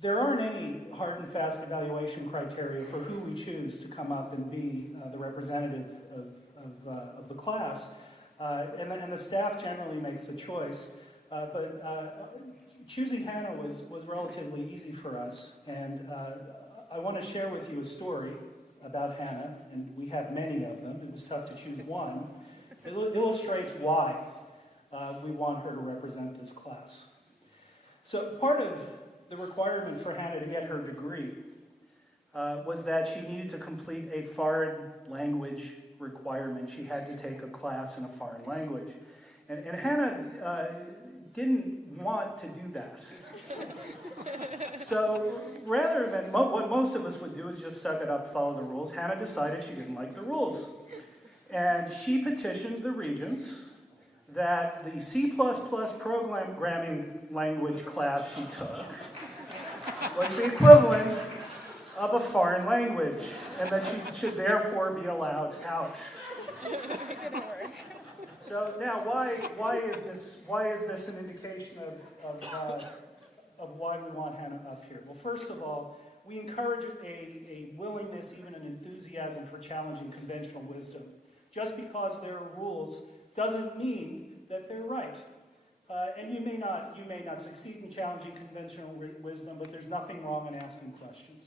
There aren't any hard and fast evaluation criteria for who we choose to come up and be the representative of the class, and the staff generally makes the choice. But choosing Hannah was relatively easy for us, and I want to share with you a story about Hannah, and we have many of them. It was tough to choose one. It illustrates why we want her to represent this class. So part of the requirement for Hannah to get her degree was that she needed to complete a foreign language requirement. She had to take a class in a foreign language. And Hannah didn't want to do that. So rather than what most of us would do is just suck it up, follow the rules, Hannah decided she didn't like the rules. And she petitioned the regents that the C++ programming language class she took was the equivalent of a foreign language, and that she should therefore be allowed out. It didn't work. So now, why is this an indication of why we want Hannah up here? Well, first of all, we encourage a willingness, even an enthusiasm for challenging conventional wisdom. Just because there are rules doesn't mean that they're right. And you may not succeed in challenging conventional wisdom, but there's nothing wrong in asking questions.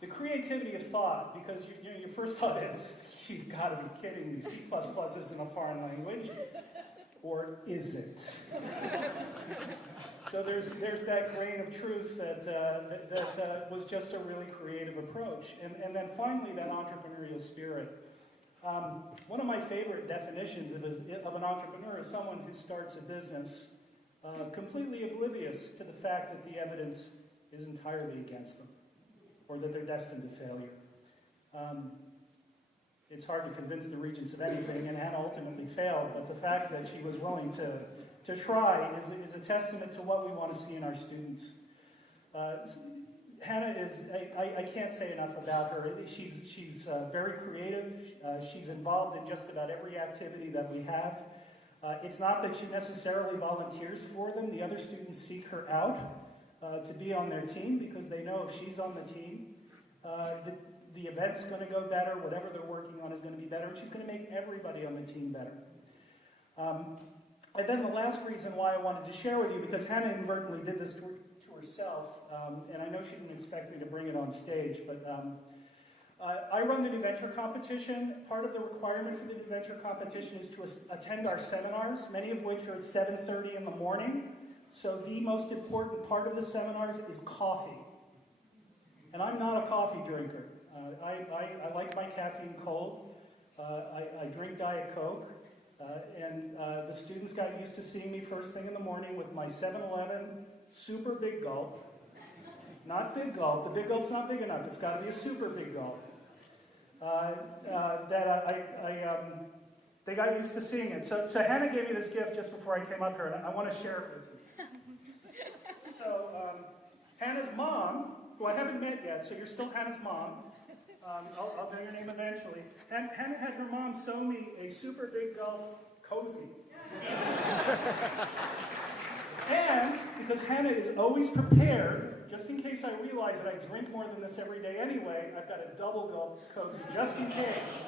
The creativity of thought, because your first thought is, you've got to be kidding me, C++ isn't a foreign language, or is it? So there's that grain of truth that was just a really creative approach. And then finally, that entrepreneurial spirit. One of my favorite definitions of an entrepreneur is someone who starts a business completely oblivious to the fact that the evidence is entirely against them, or that they're destined to failure. It's hard to convince the regents of anything, and Hannah ultimately failed, but the fact that she was willing to try is a testament to what we want to see in our students. Hannah is, I can't say enough about her. She's very creative. She's involved in just about every activity that we have. It's not that she necessarily volunteers for them. The other students seek her out to be on their team because they know if she's on the team, the event's going to go better. Whatever they're working on is going to be better. And she's going to make everybody on the team better. And then the last reason why I wanted to share with you, because Hannah inadvertently did this to herself, and I know she didn't expect me to bring it on stage, but I run the New Venture competition. Part of the requirement for the New Venture competition is to attend our seminars, many of which are at 7:30 in the morning. So the most important part of the seminars is coffee. And I'm not a coffee drinker. I like my caffeine cold. I drink Diet Coke. And the students got used to seeing me first thing in the morning with my 7-Eleven super big gulp. Not big gulp. The big gulp's not big enough. It's got to be a super big gulp. They got used to seeing it. So Hannah gave me this gift just before I came up here, and I want to share it with you. So Hannah's mom, who I haven't met yet, so you're still Hannah's mom. I'll know your name eventually. And Hannah had her mom sew me a super big gulp cozy. And because Hannah is always prepared, just in case I realize that I drink more than this every day anyway, I've got a double gulp cozy just in case.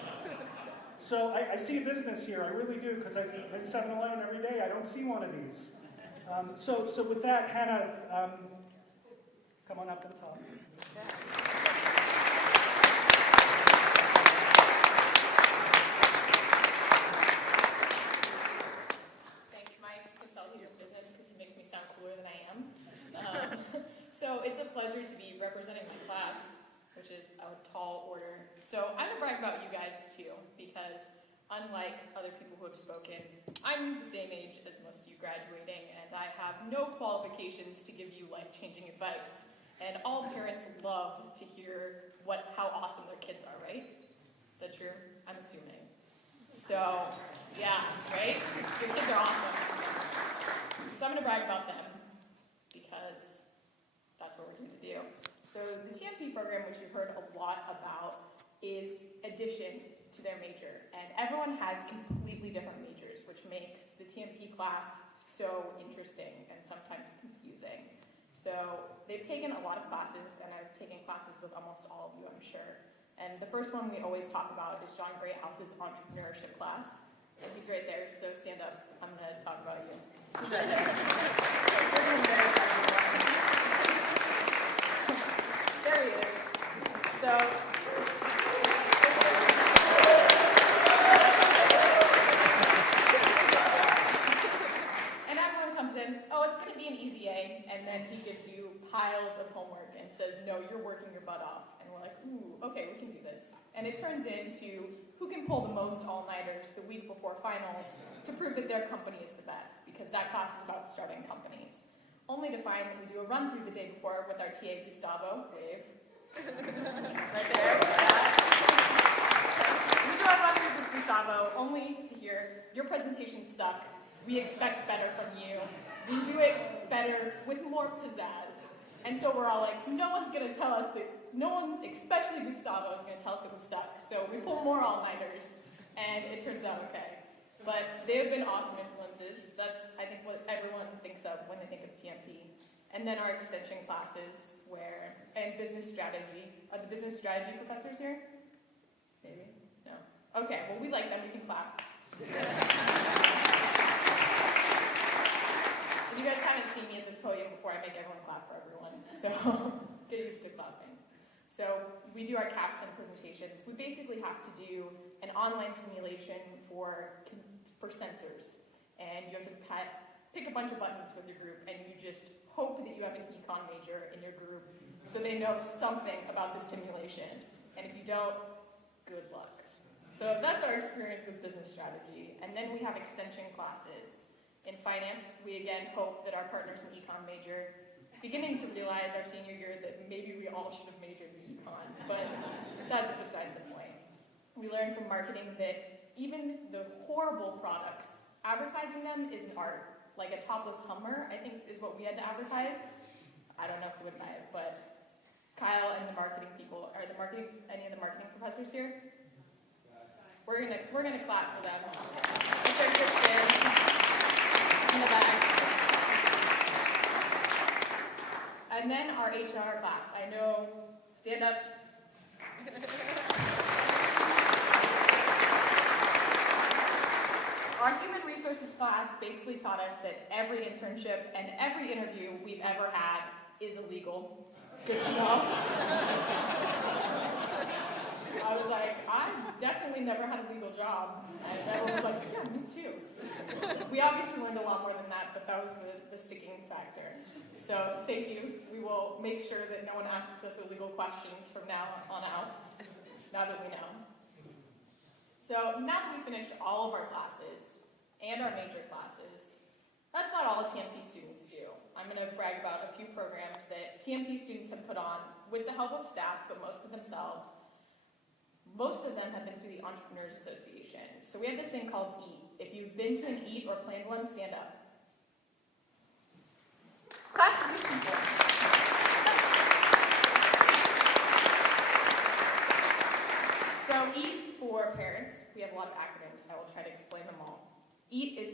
So I see a business here, I really do, because I'm at 7-Eleven every day. I don't see one of these. So with that, Hannah, come on up to the top. So it's a pleasure to be representing my class, which is a tall order. So I'm going to brag about you guys too, because unlike other people who have spoken, I'm the same age as most of you graduating, and I have no qualifications to give you life-changing advice. And all parents love to hear how awesome their kids are, right? Is that true? I'm assuming. So, yeah, right? Your kids are awesome. So I'm going to brag about them, because that's what we're going to do. So the TMP program, which you've heard a lot about, is addition to their major. And everyone has completely different majors, which makes the TMP class so interesting and sometimes confusing. So they've taken a lot of classes, and I've taken classes with almost all of you, I'm sure. And the first one we always talk about is John Greathouse's entrepreneurship class. And he's right there, so stand up. I'm going to talk about you. He's right there. There he is. So, and everyone comes in, oh, it's going to be an easy A, and then he gives you piles of homework and says, no, you're working your butt off. And we're like, ooh, okay, we can do this. And it turns into who can pull the most all-nighters the week before finals to prove that their company is the best, because that class is about starting companies. Only to find that we do a run-through the day before with our TA Gustavo, wave, right there. We do our run-throughs with Gustavo only to hear, your presentations suck, we expect better from you, we do it better with more pizzazz. And so we're all like, no one's going to tell us that, no one, especially Gustavo, is going to tell us that we suck. So we pull more all-nighters, and it turns out okay. But they have been awesome influences. That's, I think, what everyone thinks of when they think of TMP. And then our extension classes, and business strategy. Are the business strategy professors here? Maybe? No. Okay, well, we like them. We can clap. If you guys haven't seen me at this podium before, I make everyone clap for everyone. So get used to clapping. So we do our caps and presentations. We basically have to do an online simulation for sensors. And you have to pick a bunch of buttons with your group, and you just hope that you have an econ major in your group so they know something about the simulation. And if you don't, good luck. So that's our experience with business strategy. And then we have extension classes. In finance, we again hope that our partners in econ major, beginning to realize our senior year that maybe we all should have majored in econ, but that's beside the point. We learned from marketing that even the horrible products, advertising them is an art. Like a topless Hummer, I think, is what we had to advertise. I don't know if we would buy it, but Kyle and the marketing people, any of the marketing professors here? We're gonna clap for them. Richard Christian in the back. And then our HR class. I know, stand up. Our human resources class basically taught us that every internship and every interview we've ever had is illegal. Good to know. I was like, I definitely never had a legal job. And everyone was like, yeah, me too. We obviously learned a lot more than that, but that was the sticking factor. So thank you. We will make sure that no one asks us illegal questions from now on out, now that we know. So now that we finished all of our classes and our major classes, that's not all TMP students do. I'm going to brag about a few programs that TMP students have put on with the help of staff, but most of themselves. Most of them have been through the Entrepreneurs Association. So we have this thing called EAT. If you've been to an EAT or planned one, stand up. Clap for these people. So EAT for parents, we have a lot of acronyms. I will try to explain them all. EAT is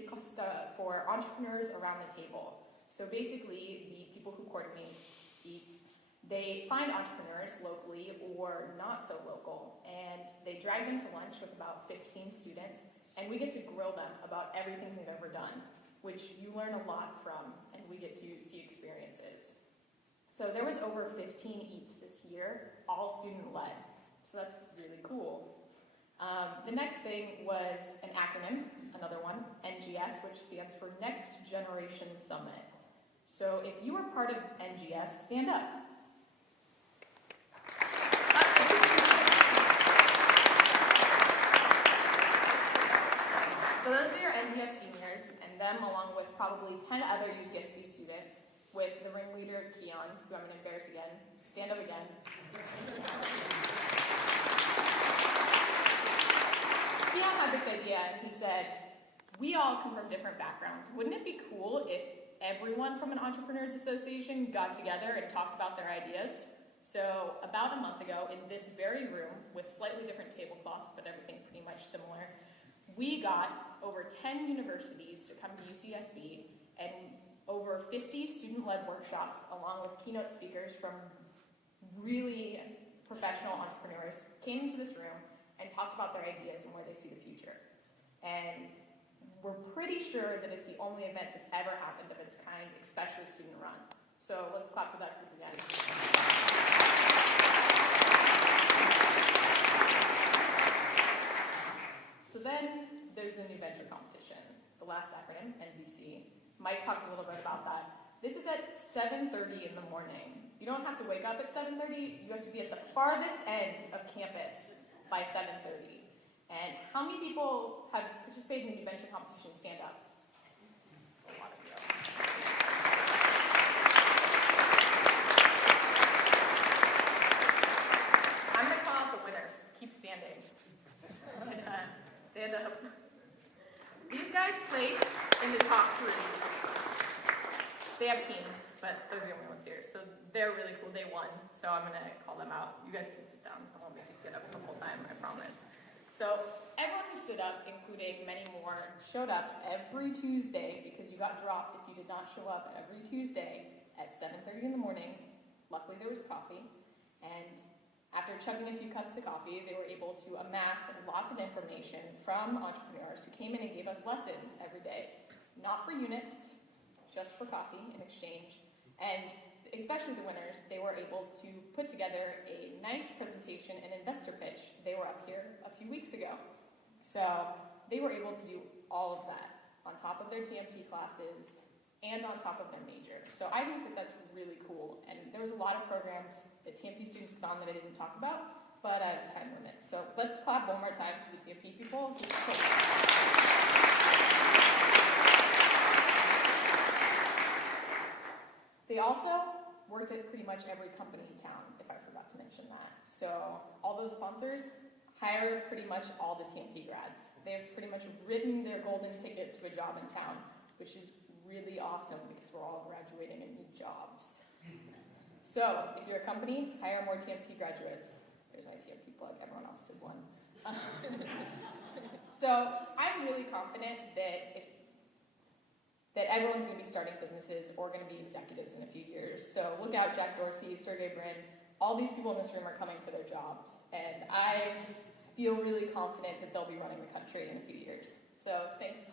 for entrepreneurs around the table. So basically, the people who coordinate EAT, they find entrepreneurs locally or not so local, and they drag them to lunch with about 15 students, and we get to grill them about everything they've ever done, which you learn a lot from, and we get to see experiences. So there was over 15 EATs this year, all student-led. So that's really cool. The next thing was an acronym, another one, NGS, which stands for Next Generation Summit. So if you were part of NGS, stand up. So those are your NGS seniors, and them along with probably 10 other UCSB students, with the ringleader, Keon, who I'm going to embarrass again. Stand up again. Keon had this idea, and he said, we all come from different backgrounds. Wouldn't it be cool if everyone from an Entrepreneurs Association got together and talked about their ideas? So about a month ago, in this very room, with slightly different tablecloths, but everything pretty much similar, we got over 10 universities to come to UCSB and over 50 student-led workshops along with keynote speakers from really professional entrepreneurs came into this room and talked about their ideas and where they see the future. And we're pretty sure that it's the only event that's ever happened of its kind, especially student-run. So let's clap for that group again. So then there's the new venture competition, the last acronym, NVC. Mike talks a little bit about that. This is at 7:30 in the morning. You don't have to wake up at 7:30, you have to be at the farthest end of campus by 7:30. And how many people have participated in the new venture competition? Stand up. A lot of you. I'm going to call out the winners. Keep standing. Stand up. These guys placed in the top 3. They have teams, but they're the only ones here. So they're really cool. They won. So I'm going to call them out. You guys can sit down. I won't make you stand up the whole time, I promise. So everyone who stood up, including many more, showed up every Tuesday because you got dropped if you did not show up every Tuesday at 7:30 in the morning. Luckily, there was coffee. And after chugging a few cups of coffee, they were able to amass lots of information from entrepreneurs who came in and gave us lessons every day. Not for units, just for coffee in exchange. And especially the winners, they were able to put together a nice presentation and investor pitch. They were up here a few weeks ago. So they were able to do all of that on top of their TMP classes and on top of their major. So I think that that's really cool. And there was a lot of programs that TMP students put on that I didn't talk about, but I have time limit. So let's clap one more time for the TMP people. They also worked at pretty much every company in town, if I forgot to mention that. So all those sponsors hire pretty much all the TMP grads. They've pretty much written their golden ticket to a job in town, which is really awesome because we're all graduating and need jobs. So if you're a company, hire more TMP graduates. There's my TMP plug. Everyone else did one. So I'm really confident that everyone's going to be starting businesses or going to be executives in a few years. So look out, Jack Dorsey, Sergey Brin. All these people in this room are coming for their jobs. And I feel really confident that they'll be running the country in a few years. So thanks.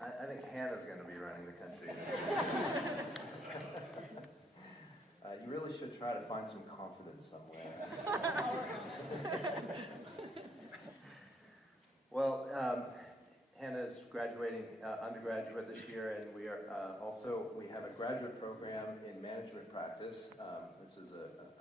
I think Hannah's going to be running the country. You really should try to find some confidence somewhere. Well, Hannah's graduating undergraduate this year, and we are we have a graduate program in management practice, which is a